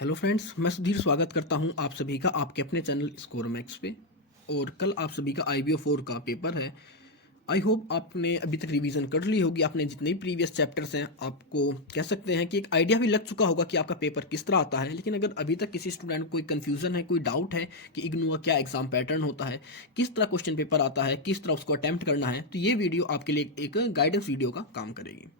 Hello friends, मैं सुधीर स्वागत करता हूं आप सभी का आपके अपने चैनल स्कोर मैक्स पे। और कल आप सभी का IBO 4 का पेपर है। आई होप आपने अभी तक रिवीजन कर ली होगी। आपने जितने भी प्रीवियस चैप्टर्स हैं आपको कह सकते हैं कि एक आइडिया भी लग चुका होगा कि आपका पेपर किस तरह आता है। लेकिन अगर अभी तक किसी स्टूडेंट को कोई कन्फ्यूजन है, कोई डाउट है कि इग्नू का क्या एग्जाम पैटर्न होता है, किस तरह क्वेश्चन पेपर आता है, किस तरह उसको अटैम्प्ट करना है, तो ये वीडियो आपके लिए एक गाइडेंस वीडियो का काम करेगी।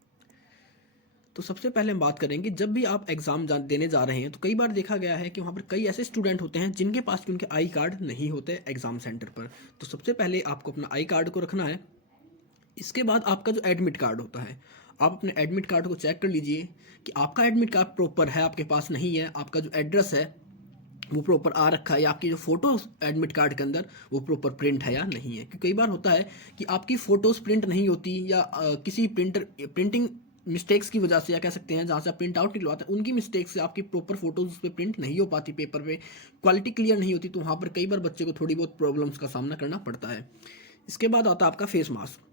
तो सबसे पहले हम बात करेंगे, जब भी आप एग्ज़ाम देने जा रहे हैं तो कई बार देखा गया है कि वहाँ पर कई ऐसे स्टूडेंट होते हैं जिनके पास कि उनके आई कार्ड नहीं होते एग्ज़ाम सेंटर पर। तो सबसे पहले आपको अपना आई कार्ड को रखना है। इसके बाद आपका जो एडमिट कार्ड होता है, आप अपने एडमिट कार्ड को चेक कर लीजिए कि आपका एडमिट कार्ड प्रॉपर है, आपके पास नहीं है, आपका जो एड्रेस है वो प्रॉपर आ रखा है, या आपकी जो फोटो एडमिट कार्ड के अंदर वो प्रॉपर प्रिंट है या नहीं है। क्योंकि कई बार होता है कि आपकी फ़ोटोज़ प्रिंट नहीं होती, या किसी प्रिंटिंग मिस्टेक्स की वजह से, या कह सकते हैं जहाँ से आप प्रिंट आउट निकलवाते हैं उनकी मिस्टेक से आपकी प्रॉपर फोटोज उस पर प्रिंट नहीं हो पाती, पेपर पे क्वालिटी क्लियर नहीं होती। तो वहाँ पर कई बार बच्चे को थोड़ी बहुत प्रॉब्लम्स का सामना करना पड़ता है। इसके बाद आता है आपका फेस मास्क।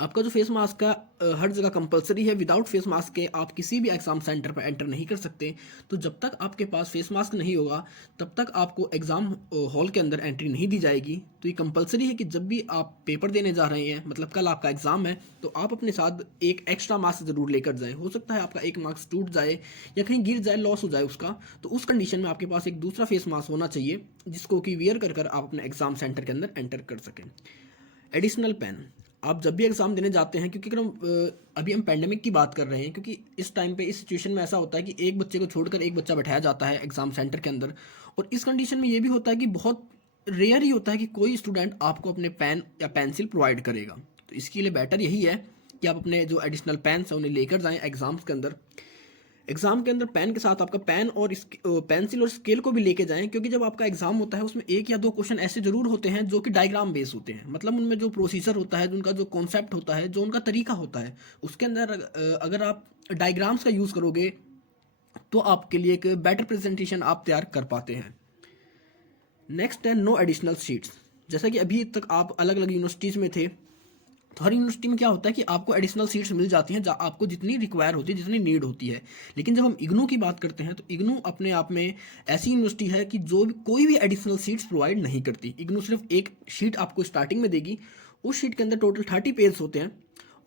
आपका जो फेस मास्क का हर जगह कंपलसरी है। विदाउट फेस मास्क के आप किसी भी एग्ज़ाम सेंटर पर एंटर नहीं कर सकते। तो जब तक आपके पास फेस मास्क नहीं होगा तब तक आपको एग्ज़ाम हॉल के अंदर एंट्री नहीं दी जाएगी। तो ये कंपलसरी है कि जब भी आप पेपर देने जा रहे हैं, मतलब कल आपका एग्ज़ाम है, तो आप अपने साथ एक एक्स्ट्रा मास्क ज़रूर लेकर जाएं। हो सकता है आपका एक मास्क टूट जाए या कहीं गिर जाए, लॉस हो जाए उसका। तो उस कंडीशन में आपके पास एक दूसरा फेस मास्क होना चाहिए जिसको कि वियर कर आप अपने एग्ज़ाम सेंटर के अंदर एंटर कर सकें। एडिशनल पेन, आप जब भी एग्ज़ाम देने जाते हैं, क्योंकि अगर अभी हम पैंडेमिक की बात कर रहे हैं, क्योंकि इस टाइम पे इस सिचुएशन में ऐसा होता है कि एक बच्चे को छोड़कर एक बच्चा बैठाया जाता है एग्ज़ाम सेंटर के अंदर। और इस कंडीशन में ये भी होता है कि बहुत रेयर ही होता है कि कोई स्टूडेंट आपको अपने पेन या पेंसिल प्रोवाइड करेगा। तो इसके लिए बेटर यही है कि आप अपने जो एडिशनल पेन्स हैं उन्हें लेकर जाएँ एग्ज़ाम्स के अंदर। एग्जाम के अंदर पेन के साथ आपका पेन और पेंसिल और स्केल को भी लेके जाएं, क्योंकि जब आपका एग्जाम होता है उसमें एक या दो क्वेश्चन ऐसे जरूर होते हैं जो कि डायग्राम बेस होते हैं। मतलब उनमें जो प्रोसीजर होता है, उनका जो कॉन्सेप्ट होता है, जो उनका तरीका होता है, उसके अंदर अगर आप डायग्राम्स का यूज़ करोगे तो आपके लिए एक बेटर प्रेजेंटेशन आप तैयार कर पाते हैं। नेक्स्ट है नो एडिशनल सीट्स। जैसा कि अभी तक आप अलग अलग यूनिवर्सिटीज़ में थे, तो हर यूनिवर्सिटी में क्या होता है कि आपको एडिशनल सीट्स मिल जाती हैं जहाँ आपको जितनी रिक्वायर होती है, जितनी नीड होती है। लेकिन जब हम इग्नू की बात करते हैं तो इग्नू अपने आप में ऐसी यूनिवर्सिटी है कि जो भी कोई भी एडिशनल सीट्स प्रोवाइड नहीं करती। इग्नू सिर्फ एक शीट आपको स्टार्टिंग में देगी। उस शीट के अंदर टोटल 30 पेज होते हैं,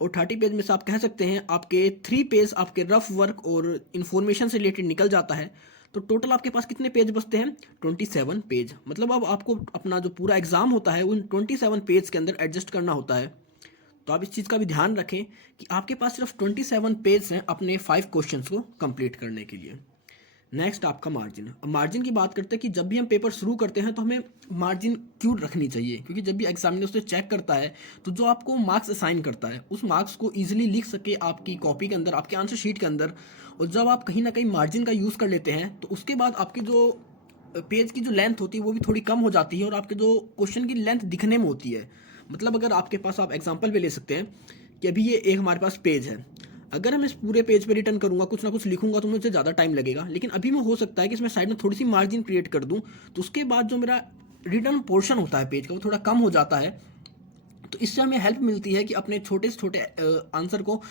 और 30 पेज में से आप कह सकते हैं आपके 3 पेज आपके रफ वर्क और इन्फॉर्मेशन से रिलेटेड निकल जाता है। तो टोटल आपके पास कितने पेज बचते हैं? 27 पेज। मतलब अब आपको अपना जो पूरा एग्जाम होता है उन 27 पेज के अंदर एडजस्ट करना होता है। तो आप इस चीज़ का भी ध्यान रखें कि आपके पास सिर्फ 27 पेज हैं अपने 5 क्वेश्चंस को कंप्लीट करने के लिए। नेक्स्ट आपका मार्जिन। अब मार्जिन की बात करते हैं कि जब भी हम पेपर शुरू करते हैं तो हमें मार्जिन क्यों रखनी चाहिए, क्योंकि जब भी एग्जामिनर उसे चेक करता है तो जो आपको मार्क्स असाइन करता है उस मार्क्स को ईजिली लिख सके आपकी कॉपी के अंदर, आपके आंसर शीट के अंदर। और जब आप कहीं ना कहीं मार्जिन का यूज़ कर लेते हैं तो उसके बाद आपकी जो पेज की जो लेंथ होती है वो भी थोड़ी कम हो जाती है, और आपके जो क्वेश्चन की लेंथ दिखने में होती है। मतलब अगर आपके पास, आप एग्जांपल भी ले सकते हैं कि अभी ये एक हमारे पास पेज है, अगर मैं इस पूरे पेज पे रिटर्न करूंगा, कुछ ना कुछ लिखूंगा, तो मुझे ज़्यादा टाइम लगेगा। लेकिन अभी मैं हो सकता है कि इसमें साइड में थोड़ी सी मार्जिन क्रिएट कर दूं, तो उसके बाद जो मेरा रिटर्न पोर्शन होता है पेज का वो थोड़ा कम हो जाता है। तो इससे हमें हेल्प मिलती है कि अपने छोटे से छोटे आंसर को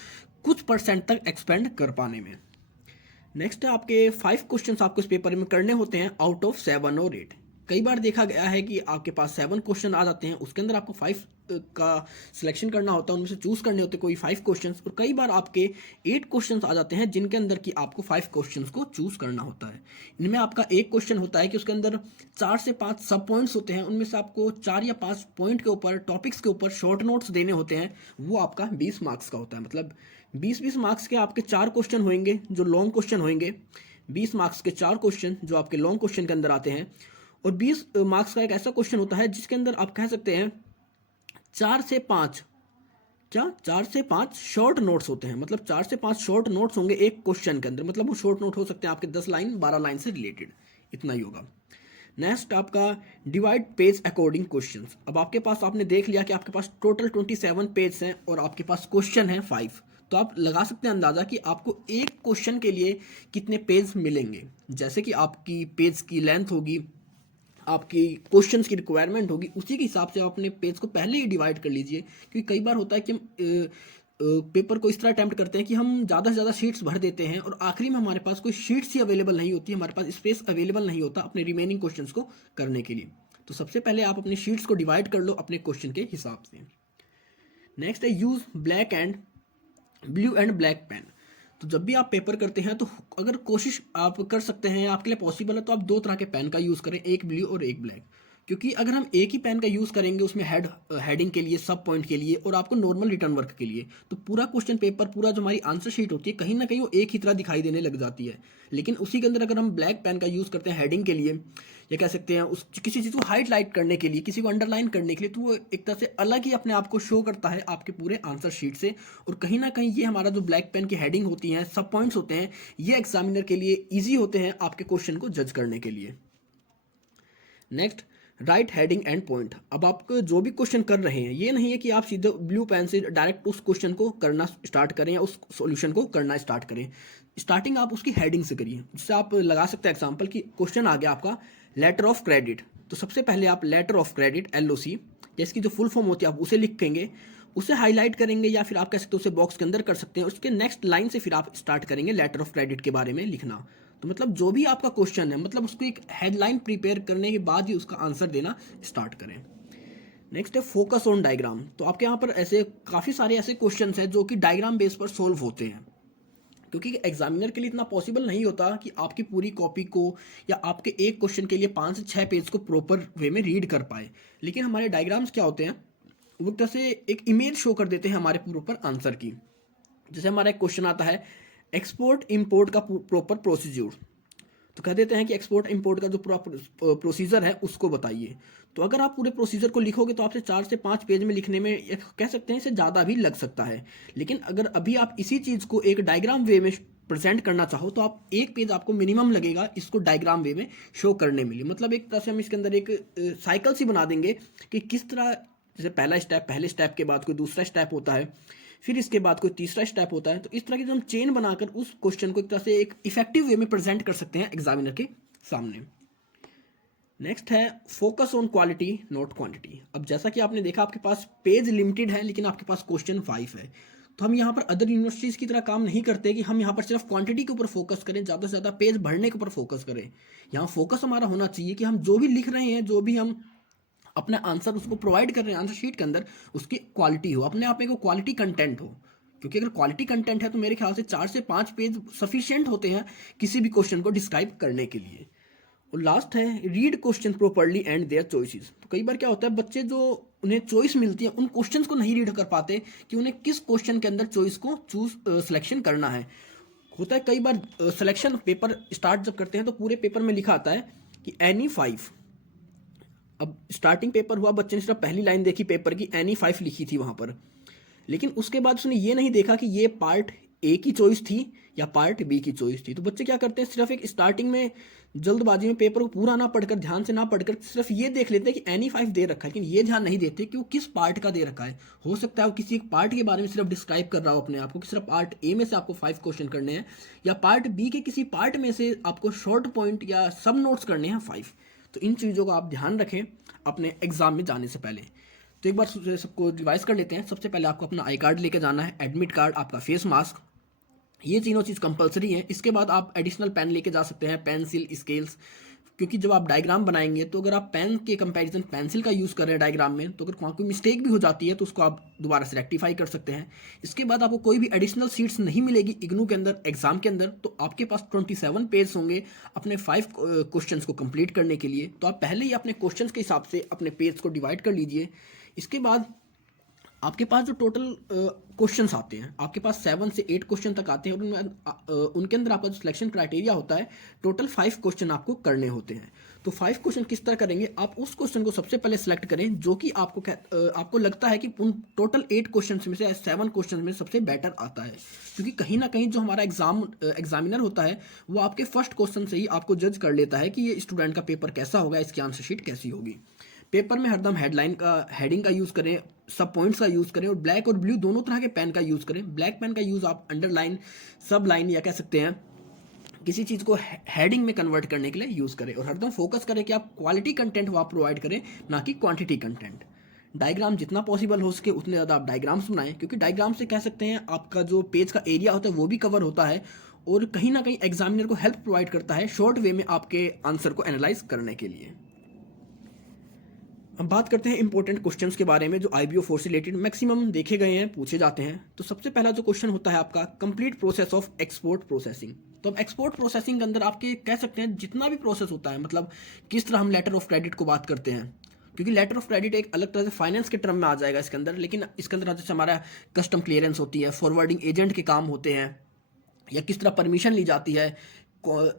कुछ परसेंट तक एक्सपेंड कर पाने में। नेक्स्ट है आपके 5 क्वेश्चन आपको इस पेपर में करने होते हैं आउट ऑफ 7 और 8। कई बार देखा गया है कि आपके पास 7 क्वेश्चन आ जाते हैं, उसके अंदर आपको 5 का सिलेक्शन करना होता है, उनमें से चूज करने होते हैं कोई 5 क्वेश्चंस। और कई बार आपके 8 क्वेश्चंस आ जाते हैं जिनके अंदर कि आपको 5 क्वेश्चंस को चूज करना होता है। इनमें आपका एक क्वेश्चन होता है कि उसके अंदर 4 से 5 सब पॉइंट्स होते हैं, उनमें से आपको 4 या 5 पॉइंट के ऊपर, टॉपिक्स के ऊपर शॉर्ट नोट्स देने होते हैं। वो आपका 20 मार्क्स का होता है। मतलब 20-20 मार्क्स के आपके 4 क्वेश्चन होंगे जो लॉन्ग क्वेश्चन होंगे, 20 मार्क्स के 4 क्वेश्चन जो आपके लॉन्ग क्वेश्चन के अंदर आते हैं, और 20 मार्क्स का एक ऐसा क्वेश्चन होता है जिसके अंदर आप कह सकते हैं 4 से 5, क्या 4 से 5 शॉर्ट नोट्स होते हैं। मतलब 4 से 5 शॉर्ट नोट्स होंगे एक क्वेश्चन के अंदर। मतलब वो शॉर्ट नोट हो सकते हैं आपके 10 लाइन 12 लाइन से रिलेटेड, इतना ही होगा। नेक्स्ट आपका डिवाइड पेज अकॉर्डिंग क्वेश्चंस। अब आपके पास, आपने देख लिया कि आपके पास टोटल 27 पेज हैं और आपके पास क्वेश्चन है 5। तो आप लगा सकते हैं अंदाजा कि आपको एक क्वेश्चन के लिए कितने पेज मिलेंगे। जैसे कि आपकी पेज की लेंथ होगी, आपकी क्वेश्चंस की रिक्वायरमेंट होगी, उसी के हिसाब से आप अपने पेज को पहले ही डिवाइड कर लीजिए। क्योंकि कई बार होता है कि हम पेपर को इस तरह अटैम्प्ट करते हैं कि हम ज़्यादा से ज़्यादा शीट्स भर देते हैं और आखिरी में हमारे पास कोई शीट्स ही अवेलेबल नहीं होती, हमारे पास स्पेस अवेलेबल नहीं होता अपने रिमेनिंग क्वेश्चंस को करने के लिए। तो सबसे पहले आप अपनी शीट्स को डिवाइड कर लो अपने क्वेश्चन के हिसाब से। नेक्स्ट है use blue and black pen. तो जब भी आप पेपर करते हैं तो अगर कोशिश आप कर सकते हैं, आपके लिए पॉसिबल है, तो आप 2 तरह के पेन का यूज़ करें, एक ब्लू और एक ब्लैक। क्योंकि अगर हम एक ही पेन का यूज़ करेंगे उसमें हेडिंग के लिए, सब पॉइंट के लिए और आपको नॉर्मल रिटर्न वर्क के लिए, तो पूरा क्वेश्चन पेपर, पूरा जो हमारी आंसर शीट होती है, कहीं ना कहीं वो एक ही तरह दिखाई देने लग जाती है। लेकिन उसी के अंदर अगर हम ब्लैक पेन का यूज़ करते हैं हेडिंग के लिए, या कह सकते हैं उस किसी चीज़ को हाईलाइट करने के लिए, किसी को अंडरलाइन करने के लिए, तो वो एक तरह से अलग ही अपने आप को शो करता है आपके पूरे आंसर शीट से। और कहीं ना कहीं ये हमारा जो ब्लैक पेन की हेडिंग होती हैं, सब पॉइंट्स होते हैं, ये एग्जामिनर के लिए ईजी होते हैं आपके क्वेश्चन को जज करने के लिए। Next, right heading and point. अब आप जो भी क्वेश्चन कर रहे हैं, ये नहीं है कि आप सीधे ब्लू पेन से डायरेक्ट उस क्वेश्चन को करना स्टार्ट करें या उस सॉल्यूशन को करना स्टार्ट करें। स्टार्टिंग आप उसकी हेडिंग से करिए, जिससे आप लगा सकते हैं एग्जांपल कि क्वेश्चन आ गया आपका लेटर ऑफ क्रेडिट, तो सबसे पहले आप लेटर ऑफ क्रेडिट LOC, या इसकी जो फुल फॉर्म होती है आप उसे लिखेंगे, उसे हाईलाइट करेंगे, या फिर आप कह सकते हो उसे बॉक्स के अंदर कर सकते हैं। उसके नेक्स्ट लाइन से फिर आप स्टार्ट करेंगे लेटर ऑफ क्रेडिट के बारे में लिखना। तो मतलब जो भी आपका क्वेश्चन है, मतलब उसको एक हेडलाइन प्रिपेयर करने के बाद ही उसका आंसर देना स्टार्ट करें। नेक्स्ट है फोकस ऑन डायग्राम। तो आपके यहाँ पर ऐसे काफ़ी सारे ऐसे क्वेश्चंस हैं जो कि डायग्राम बेस पर सोल्व होते हैं, क्योंकि एग्जामिनर के लिए इतना पॉसिबल नहीं होता कि आपकी पूरी कॉपी को या आपके एक क्वेश्चन के लिए 5 से 6 पेज को प्रॉपर वे में रीड कर पाए। लेकिन हमारे डायग्राम्स क्या होते हैं, वो एक तरह से एक इमेज शो कर देते हैं हमारे प्रॉपर आंसर की। जैसे हमारा एक क्वेश्चन आता है एक्सपोर्ट इंपोर्ट का प्रॉपर प्रोसीजर, तो कह देते हैं कि एक्सपोर्ट इंपोर्ट का जो प्रोसीजर है उसको बताइए। तो अगर आप पूरे प्रोसीजर को लिखोगे तो आपसे 4 से 5 पेज में लिखने में कह सकते हैं इसे ज़्यादा भी लग सकता है। लेकिन अगर अभी आप इसी चीज़ को एक डायग्राम वे में प्रेजेंट करना चाहो तो आप 1 पेज आपको मिनिमम लगेगा इसको डायग्राम वे में शो करने में लिए। मतलब एक तरह से हम इसके अंदर एक साइकिल सी बना देंगे कि किस तरह, जैसे पहले स्टेप के बाद कोई दूसरा स्टेप होता है, फिर इसके बाद कोई तीसरा स्टेप होता है। तो इस तरह की जो हम चेन बनाकर उस क्वेश्चन को एक तरह से एक इफेक्टिव वे में प्रेजेंट कर सकते हैं एग्जामिनर के सामने। नेक्स्ट है focus on quality not quantity. अब जैसा कि आपने देखा आपके पास पेज लिमिटेड है, लेकिन आपके पास क्वेश्चन 5 है। तो हम यहाँ पर अदर यूनिवर्सिटीज़ की तरह काम नहीं करते कि हम यहाँ पर सिर्फ क्वांटिटी के ऊपर फोकस करें, ज़्यादा से ज़्यादा पेज भरने के ऊपर फोकस करें। यहाँ फोकस हमारा होना चाहिए कि हम जो भी लिख रहे हैं, जो भी हम अपना आंसर उसको प्रोवाइड कर रहे हैं आंसर शीट के अंदर, उसकी क्वालिटी हो, अपने आप में को क्वालिटी कंटेंट हो। क्योंकि अगर क्वालिटी कंटेंट है तो मेरे ख्याल से 4 से 5 पेज सफिशिएंट होते हैं किसी भी क्वेश्चन को डिस्क्राइब करने के लिए। और लास्ट है read question properly and there choices. तो कई बार क्या होता है, बच्चे जो उन्हें चॉइस मिलती है उन क्वेश्चंस को नहीं रीड कर पाते कि उन्हें किस क्वेश्चन के अंदर चॉइस को सिलेक्शन करना है। होता है कई बार सिलेक्शन पेपर स्टार्ट जब करते हैं तो पूरे पेपर में लिखा आता है कि एनी 5। अब स्टार्टिंग पेपर हुआ, बच्चे ने सिर्फ पहली लाइन देखी पेपर की, एनी 5 लिखी थी वहाँ पर, लेकिन उसके बाद उसने ये नहीं देखा कि ये पार्ट ए की चॉइस थी या पार्ट बी की चॉइस थी। तो बच्चे क्या करते हैं, सिर्फ एक स्टार्टिंग में जल्दबाजी में पेपर को पूरा ना पढ़कर, ध्यान से ना पढ़कर सिर्फ ये देख लेते हैं कि एनी 5 दे रखा है, लेकिन ये ध्यान नहीं देते कि वो किस पार्ट का दे रखा है। हो सकता है वो किसी एक पार्ट के बारे में सिर्फ डिस्क्राइब कर रहा हो अपने आप को कि सिर्फ पार्ट ए में से आपको 5 क्वेश्चन करने हैं, या पार्ट बी के किसी पार्ट में से आपको शॉर्ट पॉइंट या सब नोट्स करने हैं 5। तो इन चीज़ों को आप ध्यान रखें अपने एग्जाम में जाने से पहले। तो एक बार सबको रिवाइज कर लेते हैं। सबसे पहले आपको अपना आई कार्ड लेके जाना है, एडमिट कार्ड, आपका फेस मास्क, ये तीनों चीज़ कंपलसरी है। इसके बाद आप एडिशनल पेन लेके जा सकते हैं, पेंसिल, स्केल्स, क्योंकि जब आप डायग्राम बनाएंगे तो अगर आप पेन के कंपैरिजन पेंसिल का यूज़ कर रहे हैं डायग्राम में, तो अगर वहाँ कोई मिस्टेक भी हो जाती है तो उसको आप दोबारा से रेक्टिफाई कर सकते हैं। इसके बाद आपको कोई भी एडिशनल सीट्स नहीं मिलेगी इग्नू के अंदर एग्जाम के अंदर, तो आपके पास 27 पेज होंगे अपने 5 क्वेश्चंस को कंप्लीट करने के लिए। तो आप पहले ही अपने क्वेश्चंस के हिसाब से अपने पेज को डिवाइड कर लीजिए। इसके बाद आपके पास जो टोटल क्वेश्चंस आते हैं, आपके पास 7 से 8 क्वेश्चन तक आते हैं, और उनके अंदर आपका जो सिलेक्शन क्राइटेरिया होता है, टोटल 5 क्वेश्चन आपको करने होते हैं। तो 5 क्वेश्चन किस तरह करेंगे, आप उस क्वेश्चन को सबसे पहले सेलेक्ट करें जो कि आपको लगता है कि उन टोटल 8 क्वेश्चन में से 7 क्वेश्चन में सबसे बेटर आता है। क्योंकि कहीं ना कहीं जो हमारा एग्जामिनर होता है वो आपके फर्स्ट क्वेश्चन से ही आपको जज कर लेता है कि ये स्टूडेंट का पेपर कैसा होगा, इसकी आंसर शीट कैसी होगी। पेपर में हरदम हेडिंग का यूज़ करें, सब पॉइंट्स का यूज़ करें, और ब्लैक और ब्लू दोनों तरह के पेन का यूज़ करें। ब्लैक पेन का यूज़ आप अंडरलाइन, सब लाइन, या कह सकते हैं किसी चीज़ को हेडिंग में कन्वर्ट करने के लिए यूज़ करें। और हरदम फोकस करें कि आप क्वालिटी कंटेंट वो आप प्रोवाइड करें, ना कि क्वांटिटी कंटेंट। डायग्राम जितना पॉसिबल हो सके उतने ज़्यादा आप डायग्राम्स बनाएं, क्योंकि डायग्राम से कह सकते हैं आपका जो पेज का एरिया होता है वो भी कवर होता है और कहीं ना कहीं एग्जामिनर को हेल्प प्रोवाइड करता है शॉर्ट वे में आपके आंसर को एनालाइज करने के लिए। हम बात करते हैं इंपॉर्टेंट क्वेश्चंस के बारे में जो IBO 4 से रिलेटेड मैक्सिमम देखे गए हैं, पूछे जाते हैं। तो सबसे पहला जो क्वेश्चन होता है आपका complete process of export processing. तो अब एक्सपोर्ट प्रोसेसिंग के अंदर आपके कह सकते हैं जितना भी प्रोसेस होता है, मतलब किस तरह हम लेटर ऑफ क्रेडिट को बात करते हैं, क्योंकि लेटर ऑफ क्रेडिट एक अलग तरह से फाइनेंस के टर्म में आ जाएगा इसके अंदर, लेकिन इसके अंदर जैसे हमारा कस्टम क्लियरेंस होती है, फॉरवर्डिंग एजेंट के काम होते हैं, या किस तरह परमिशन ली जाती है,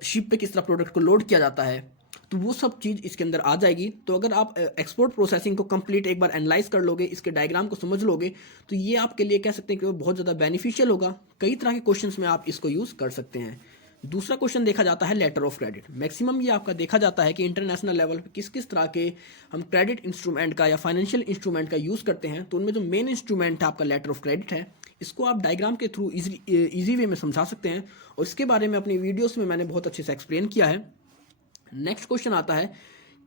शिप पे किस तरह प्रोडक्ट को लोड किया जाता है, तो वो सब चीज़ इसके अंदर आ जाएगी। तो अगर आप एक्सपोर्ट प्रोसेसिंग को कंप्लीट एक बार एनालाइज कर लोगे, इसके डायग्राम को समझ लोगे, तो ये आपके लिए कह सकते हैं कि वो बहुत ज़्यादा बेनिफिशियल होगा। कई तरह के क्वेश्चंस में आप इसको यूज़ कर सकते हैं। दूसरा क्वेश्चन देखा जाता है लेटर ऑफ क्रेडिट। मैक्सिमम ये आपका देखा जाता है कि इंटरनेशनल लेवल पे किस किस तरह के हम क्रेडिट इंस्ट्रूमेंट का या फाइनेंशियल इंस्ट्रूमेंट का यूज़ करते हैं। तो उनमें जो मेन इंस्ट्रूमेंट है आपका लेटर ऑफ क्रेडिट है, इसको आप डायग्राम के थ्रू ईजी वे में समझा सकते हैं, और इसके बारे में अपनी वीडियोस में मैंने बहुत अच्छे से एक्सप्लेन किया है। नेक्स्ट क्वेश्चन आता है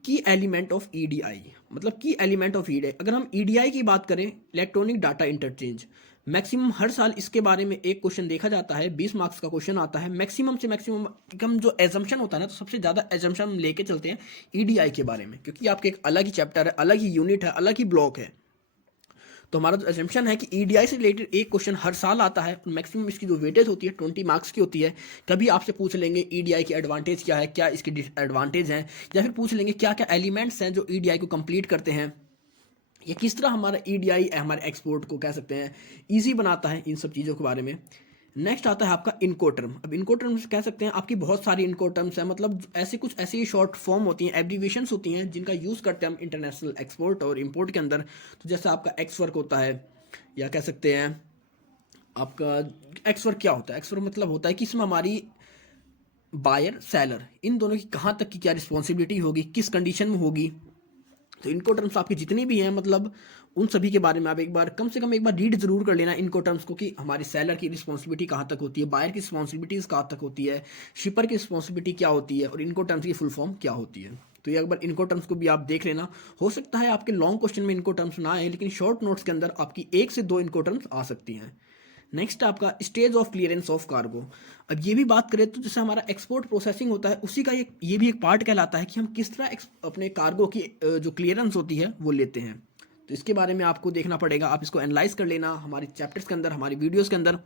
की एलिमेंट ऑफ EDI, मतलब की एलिमेंट ऑफ EDI। अगर हम EDI की बात करें, इलेक्ट्रॉनिक डाटा इंटरचेंज, मैक्सिमम हर साल इसके बारे में एक क्वेश्चन देखा जाता है, 20 मार्क्स का क्वेश्चन आता है। मैक्सिमम से मैक्सिमम कम जो एजम्पशन होता है ना, तो सबसे ज़्यादा एजम्पशन हम लेके चलते हैं EDI के बारे में, क्योंकि आपके एक अलग ही चैप्टर है, अलग ही यूनिट है, अलग ही ब्लॉक है। तो हमारा जो एजम्पशन है कि EDI से रिलेटेड एक क्वेश्चन हर साल आता है, और मैक्सिमम इसकी जो वेटेज होती है 20 मार्क्स की होती है। कभी आपसे पूछ लेंगे EDI की एडवांटेज क्या है, क्या इसके डिसएडवांटेज हैं, या फिर पूछ लेंगे क्या क्या एलिमेंट्स हैं जो EDI को कंप्लीट करते हैं, या किस तरह हमारा EDI हमारे एक्सपोर्ट को कह सकते हैं ईजी बनाता है, इन सब चीज़ों के बारे में। नेक्स्ट आता है आपका इनकोटर्म। अब इनकोटर्म्स कह सकते हैं आपकी बहुत सारी इनकोटर्म्स हैं, मतलब ऐसी ही शॉर्ट फॉर्म होती हैं, एब्रीविएशंस होती हैं, जिनका यूज़ करते हैं हम इंटरनेशनल एक्सपोर्ट और इंपोर्ट के अंदर। तो जैसे आपका एक्स वर्क होता है, या कह सकते हैं आपका एक्स वर्क क्या होता है, एक्स वर्क मतलब होता है कि इसमें हमारी बायर सेलर इन दोनों की कहाँ तक की क्या रिस्पॉन्सिबिलिटी होगी, किस कंडीशन में होगी। तो इनको टर्म्स आपकी जितनी भी हैं, मतलब उन सभी के बारे में आप एक बार कम से कम एक बार रीड जरूर कर लेना इनको टर्म्स को, कि हमारी सेलर की रिस्पॉन्सिबिलिटी कहाँ तक होती है, बायर की रिस्पॉन्सिबिलिटीज़ कहाँ तक होती है, शिपर की रिस्पॉन्सिबिलिटी क्या होती है, और इनको टर्म्स की फुल फॉर्म क्या होती है। तो ये एक बार इनको टर्म्स को भी आप देख लेना। हो सकता है आपके लॉन्ग क्वेश्चन में इनको टर्म्स ना आए, लेकिन शॉर्ट नोट्स के अंदर आपकी 1 से 2 इनको टर्म्स आ सकती हैं। नेक्स्ट आपका stage of clearance of cargo. अब ये भी बात करें तो जैसे हमारा एक्सपोर्ट प्रोसेसिंग होता है, उसी का ये भी एक पार्ट कहलाता है कि हम किस तरह अपने कार्गो की जो क्लियरेंस होती है वो लेते हैं। तो इसके बारे में आपको देखना पड़ेगा, आप इसको एनालाइज कर लेना हमारे चैप्टर्स के अंदर, हमारी वीडियोस के अंदर।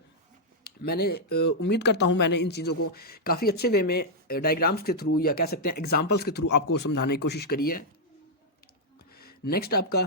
मैंने उम्मीद करता हूँ मैंने इन चीज़ों को काफ़ी अच्छे वे में डायग्राम्स के थ्रू या कह सकते हैं एग्जाम्पल्स के थ्रू आपको समझाने की कोशिश करी है। नेक्स्ट आपका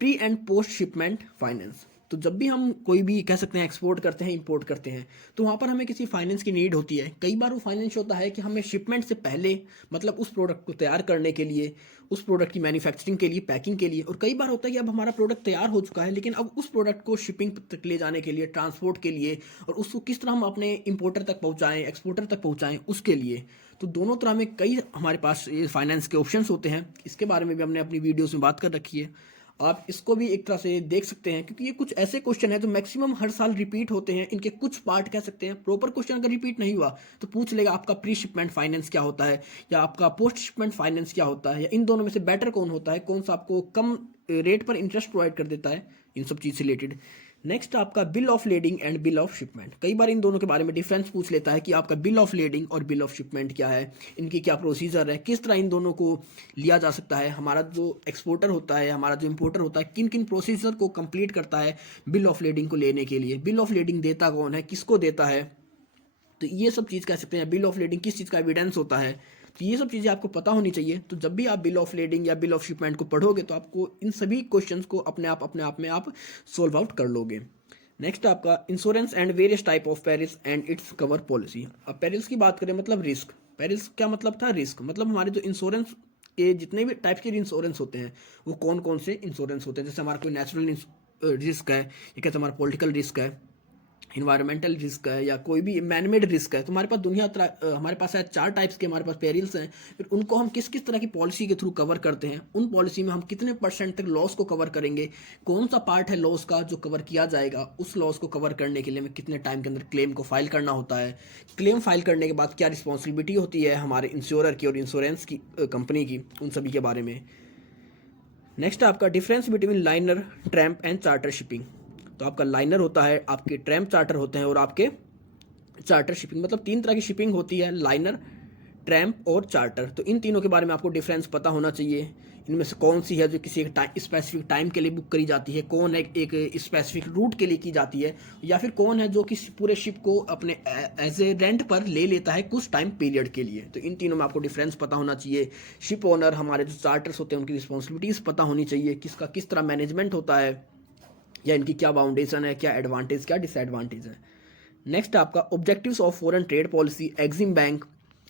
pre and post shipment finance. तो जब भी हम कोई भी कह सकते हैं एक्सपोर्ट करते हैं, इंपोर्ट करते हैं, तो वहाँ पर हमें किसी फाइनेंस की नीड होती है। कई बार वो फाइनेंस होता है कि हमें शिपमेंट से पहले, मतलब उस प्रोडक्ट को तैयार करने के लिए, उस प्रोडक्ट की मैन्युफैक्चरिंग के लिए, पैकिंग के लिए। और कई बार होता है कि अब हमारा प्रोडक्ट तैयार हो चुका है, लेकिन अब उस प्रोडक्ट को शिपिंग तक ले जाने के लिए, ट्रांसपोर्ट के लिए, और उसको किस तरह हम अपने इंपोर्टर तक पहुँचाएँ, एक्सपोर्टर तक पहुँचाएँ, उसके लिए। तो दोनों तरह में कई हमारे पास ये फाइनेंस के ऑप्शंस होते हैं। इसके बारे में भी हमने अपनी वीडियोज़ में बात कर रखी है, आप इसको भी एक तरह से देख सकते हैं, क्योंकि ये कुछ ऐसे क्वेश्चन हैं जो मैक्सिमम हर साल रिपीट होते हैं। इनके कुछ पार्ट कह सकते हैं, प्रॉपर क्वेश्चन अगर रिपीट नहीं हुआ तो पूछ लेगा आपका प्री शिपमेंट फाइनेंस क्या होता है, या आपका पोस्ट शिपमेंट फाइनेंस क्या होता है, या इन दोनों में से बेटर कौन होता है, कौन सा आपको कम रेट पर इंटरेस्ट प्रोवाइड कर देता है, इन सब चीज़ से रिलेटेड। नेक्स्ट आपका bill of lading and bill of shipment. कई बार इन दोनों के बारे में डिफरेंस पूछ लेता है कि आपका बिल ऑफ लेडिंग और बिल ऑफ शिपमेंट क्या है, इनकी क्या प्रोसीजर है, किस तरह इन दोनों को लिया जा सकता है। हमारा जो एक्सपोर्टर होता है, हमारा जो इंपोर्टर होता है, किन किन प्रोसीजर को कंप्लीट करता है बिल ऑफ लेडिंग को लेने के लिए, बिल ऑफ लेडिंग देता कौन है, किसको देता है। तो ये सब चीज़ कह सकते हैं बिल ऑफ लेडिंग किस चीज़ का एविडेंस होता है। तो ये सब चीज़ें आपको पता होनी चाहिए। तो जब भी आप बिल ऑफ लेडिंग या बिल ऑफ शिपमेंट को पढ़ोगे तो आपको इन सभी क्वेश्चंस को अपने आप में आप सोल्व आउट कर लोगे। नेक्स्ट आपका insurance and various type of perils and its cover policy. अब पेरिल्स की बात करें मतलब रिस्क। पेरिल्स क्या मतलब था, रिस्क मतलब हमारे जो इंश्योरेंस के जितने भी टाइप्स के इंश्योरेंस होते हैं वो कौन कौन से इंश्योरेंस होते हैं। जैसे हमारा कोई नेचुरल रिस्क है, या कैसे हमारा पॉलिटिकल रिस्क है, इन्वायरमेंटल रिस्क है, या कोई भी मैनमेड रिस्क है। तो हमारे पास हमारे पास है 4 टाइप्स के हमारे पास पेरिल्स हैं। फिर उनको हम किस किस तरह की पॉलिसी के थ्रू कवर करते हैं, उन पॉलिसी में हम कितने % तक लॉस को कवर करेंगे, कौन सा पार्ट है लॉस का जो कवर किया जाएगा, उस लॉस को कवर करने के लिए हमें कितने टाइम के अंदर क्लेम को फाइल करना होता है, क्लेम फाइल करने के बाद क्या रिस्पॉन्सिबिलिटी होती है हमारे इंश्योरर की और इंश्योरेंस की कंपनी की, उन सभी के बारे में। नेक्स्ट आपका difference between liner, tramp and charter shipping. तो आपका लाइनर होता है, आपके ट्रैम्प चार्टर होते हैं और आपके चार्टर शिपिंग, मतलब तीन तरह की शिपिंग होती है, लाइनर, ट्रैम्प और चार्टर। तो इन तीनों के बारे में आपको डिफरेंस पता होना चाहिए। इनमें से कौन सी है जो किसी एक स्पेसिफिक टाइम के लिए बुक करी जाती है, कौन है एक स्पेसिफिक रूट के लिए की जाती है, या फिर कौन है जो कि पूरे शिप को अपने एज ए रेंट पर ले लेता है कुछ टाइम पीरियड के लिए। तो इन तीनों में आपको डिफरेंस पता होना चाहिए। शिप ओनर, हमारे जो चार्टर्स होते हैं, उनकी रिस्पॉन्सिबिलिटीज़ पता होनी चाहिए, किसका किस तरह मैनेजमेंट होता है, या इनकी क्या बाउंडेशन है, क्या एडवांटेज क्या डिसएडवांटेज है। नेक्स्ट आपका objectives of foreign trade policy, EXIM bank,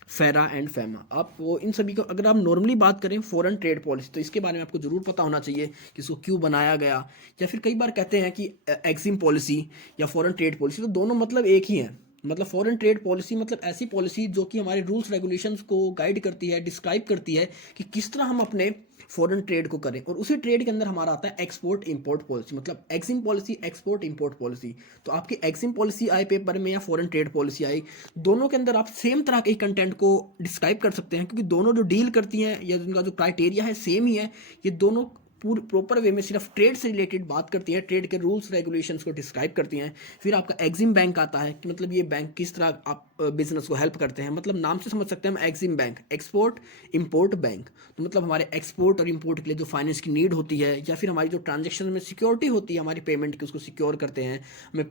फेरा एंड फेमा। आप वो इन सभी को अगर आप नॉर्मली बात करें फॉरेन ट्रेड पॉलिसी, तो इसके बारे में आपको जरूर पता होना चाहिए कि इसको क्यों बनाया गया। या फिर कई बार कहते हैं कि एग्जिम पॉलिसी या फॉरेन ट्रेड पॉलिसी, तो दोनों मतलब एक ही हैं। मतलब फॉरेन ट्रेड पॉलिसी मतलब ऐसी पॉलिसी जो कि हमारे रूल्स रेगुलेशंस को गाइड करती है, डिस्क्राइब करती है कि किस तरह हम अपने फॉरेन ट्रेड को करें। और उसी ट्रेड के अंदर हमारा आता है एक्सपोर्ट इंपोर्ट पॉलिसी, मतलब Exim policy, export import policy. तो आपकी एक्सिम पॉलिसी आए पेपर में या फॉरेन ट्रेड पॉलिसी आई, दोनों के अंदर आप सेम तरह के कंटेंट को डिस्क्राइब कर सकते हैं, क्योंकि दोनों जो डील करती हैं या उनका जो क्राइटेरिया है सेम ही है। ये दोनों पूरे प्रॉपर वे में सिर्फ ट्रेड से रिलेटेड बात करती है, ट्रेड के रूल्स रेगुलेशंस को डिस्क्राइब करती हैं। फिर आपका एग्जिम बैंक आता है कि मतलब ये बैंक किस तरह आप बिजनेस को हेल्प करते हैं। मतलब नाम से समझ सकते हैं हम, EXIM bank, export import bank. तो मतलब हमारे एक्सपोर्ट और इंपोर्ट के लिए जो फाइनेंस की नीड होती है, या फिर हमारी जो ट्रांजेक्शन में सिक्योरिटी होती है हमारी पेमेंट की, उसको सिक्योर करते हैं, हमें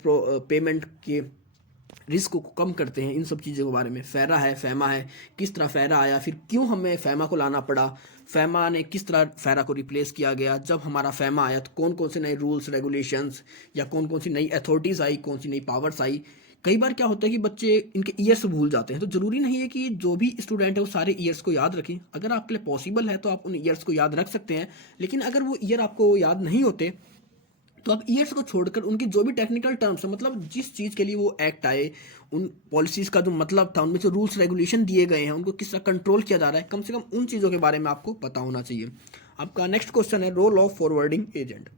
पेमेंट के रिस्क को कम करते हैं। इन सब चीज़ों के बारे में फेरा है, फेमा है, किस तरह फेरा आया, फिर क्यों हमें फेमा को लाना पड़ा, फेमा ने किस तरह फेरा को रिप्लेस किया गया, जब हमारा फेमा आया तो कौन कौन से नए रूल्स रेगुलेशंस या कौन कौन सी नई अथॉरिटीज़ आई, कौन सी नई पावर्स आई। कई बार क्या होता है कि बच्चे इनके ईयर्स भूल जाते हैं। तो ज़रूरी नहीं है कि जो भी स्टूडेंट है वो सारे ईयर्स को याद रखें। अगर आपके लिए पॉसिबल है तो आप उन ईयर्स को याद रख सकते हैं, लेकिन अगर वो ईयर आपको याद नहीं होते तो आप ईयर्स को छोड़कर उनकी जो भी टेक्निकल टर्म्स है, मतलब जिस चीज़ के लिए वो एक्ट आए, उन पॉलिसीज़ का जो मतलब था, उनमें जो रूल्स रेगुलेशन दिए गए हैं, उनको किस तरह कंट्रोल किया जा रहा है, कम से कम उन चीज़ों के बारे में आपको पता होना चाहिए। आपका नेक्स्ट क्वेश्चन है role of forwarding agent.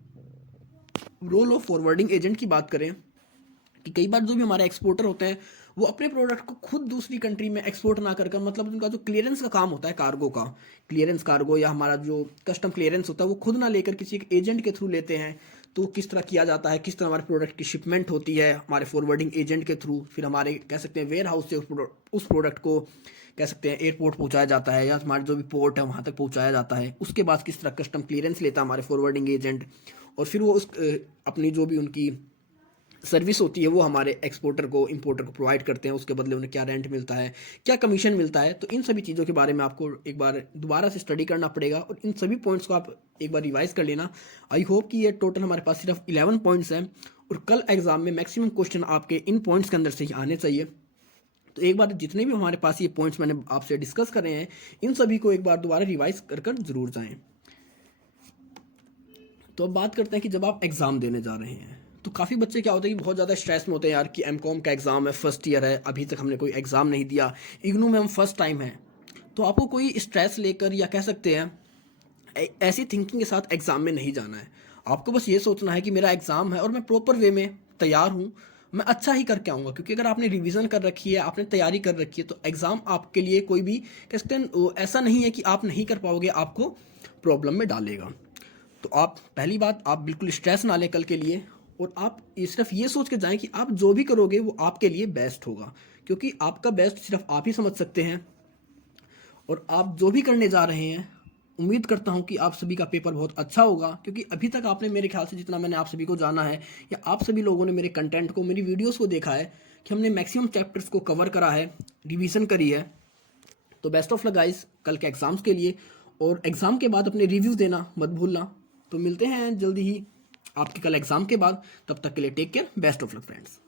Role of forwarding agent की बात करें कि कई बार जो भी हमारे एक्सपोर्टर होते हैं वो अपने प्रोडक्ट को खुद दूसरी कंट्री में एक्सपोर्ट ना कर, मतलब उनका जो क्लियरेंस का काम होता है, कार्गो का क्लियरेंस, कार्गो या हमारा जो कस्टम क्लियरेंस होता है, वो खुद ना लेकर किसी एक एजेंट के थ्रू लेते हैं। तो किस तरह किया जाता है, किस तरह हमारे प्रोडक्ट की शिपमेंट होती है हमारे फॉरवर्डिंग एजेंट के थ्रू, फिर हमारे कह सकते हैं वेयर हाउस से उस प्रोडक्ट को कह सकते हैं एयरपोर्ट पहुंचाया जाता है, या हमारे जो भी पोर्ट है वहाँ तक पहुंचाया जाता है। उसके बाद किस तरह कस्टम क्लियरेंस लेता है हमारे फॉरवर्डिंग एजेंट, और फिर वो उस अपनी जो भी उनकी सर्विस होती है वो हमारे एक्सपोर्टर को, इंपोर्टर को प्रोवाइड करते हैं। उसके बदले उन्हें क्या रेंट मिलता है, क्या कमीशन मिलता है। तो इन सभी चीज़ों के बारे में आपको एक बार दोबारा से स्टडी करना पड़ेगा, और इन सभी पॉइंट्स को आप एक बार रिवाइज कर लेना। आई होप कि ये टोटल हमारे पास सिर्फ 11 पॉइंट्स हैं, और कल एग्जाम में मैक्सिमम क्वेश्चन आपके इन पॉइंट्स के अंदर से ही आने चाहिए। तो एक बार जितने भी हमारे पास ये पॉइंट्स मैंने आपसे डिस्कस करे हैं, इन सभी को एक बार दोबारा रिवाइज कर जरूर जाएं। तो अब बात करते हैं कि जब आप एग्ज़ाम देने जा रहे हैं, तो काफ़ी बच्चे क्या होते हैं कि बहुत ज़्यादा स्ट्रेस में होते हैं यार कि एमकॉम का एग्ज़ाम है, फर्स्ट ईयर है, अभी तक हमने कोई एग्ज़ाम नहीं दिया, इग्नू में हम फर्स्ट टाइम है। तो आपको कोई स्ट्रेस लेकर या कह सकते हैं ऐसी थिंकिंग के साथ एग्ज़ाम में नहीं जाना है। आपको बस ये सोचना है कि मेरा एग्ज़ाम है और मैं प्रॉपर वे में तैयार हूँ, मैं अच्छा ही करके आऊँगा। क्योंकि अगर आपने रिवीजन कर रखी है, आपने तैयारी कर रखी है, तो एग्ज़ाम आपके लिए कोई भी कह सकते हैं ऐसा नहीं है कि आप नहीं कर पाओगे, आपको प्रॉब्लम में डालेगा। तो आप पहली बात, आप बिल्कुल स्ट्रेस ना लें कल के लिए, और आप सिर्फ ये सोच के जाएं कि आप जो भी करोगे वो आपके लिए बेस्ट होगा, क्योंकि आपका बेस्ट सिर्फ आप ही समझ सकते हैं। और आप जो भी करने जा रहे हैं, उम्मीद करता हूं कि आप सभी का पेपर बहुत अच्छा होगा, क्योंकि अभी तक आपने मेरे ख्याल से, जितना मैंने आप सभी को जाना है, या आप सभी लोगों ने मेरे कंटेंट को, मेरी वीडियोस को देखा है कि हमने मैक्सिमम चैप्टर्स को कवर करा है, रिवीजन करी है। तो बेस्ट ऑफ लक गाइस कल के एग्ज़ाम्स के लिए, और एग्ज़ाम के बाद अपने रिव्यूज़ देना मत भूलना। तो मिलते हैं जल्दी ही आपके कल एग्ज़ाम के बाद, तब तक के लिए take care, best of luck friends.